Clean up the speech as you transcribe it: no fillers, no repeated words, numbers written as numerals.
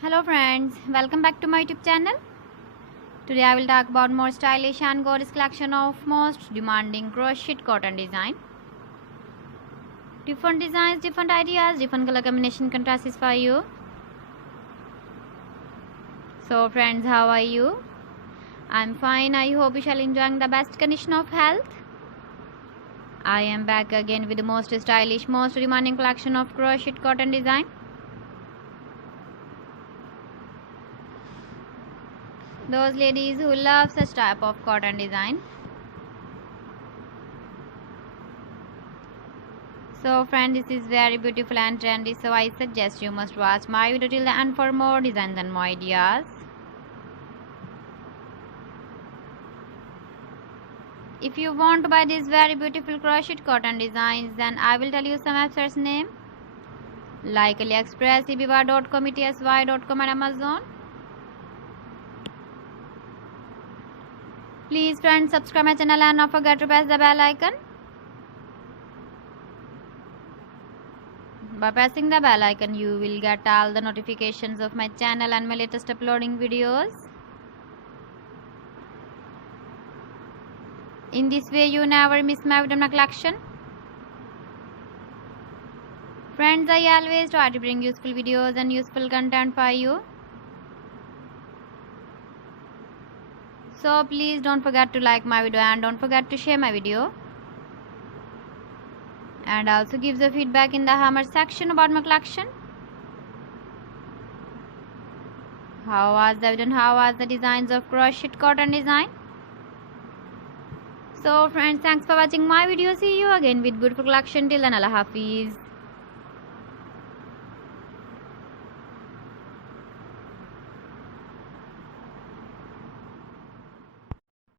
Hello friends, welcome back to my YouTube channel. Today I will talk about more stylish and gorgeous collection of most demanding crochet cotton design. Different designs, different ideas, different color combination can satisfy you. So friends, how are you? I'm fine. I hope you shall enjoying the best condition of health. I am back again with the most stylish, most demanding collection of crochet cotton design. Those ladies who love such type of cotton design. So friend, this is very beautiful and trendy, so I suggest you must watch my video till the end for more designs and more ideas. If you want to buy these very beautiful crochet cotton designs, then I will tell you some websites name like AliExpress, eBay.com, ETSY.com and Amazon. Please friends, subscribe my channel and not forget to press the bell icon. By pressing the bell icon, you will get all the notifications of my channel and my latest uploading videos. In this way, you never miss my video collection. Friends, I always try to bring useful videos and useful content for you. So please don't forget to like my video and don't forget to share my video. And also give the feedback in the comment section about my collection. How was the video and how was the designs of crochet cotton design? So friends, thanks for watching my video. See you again with beautiful collection. Till then, Allah Hafiz.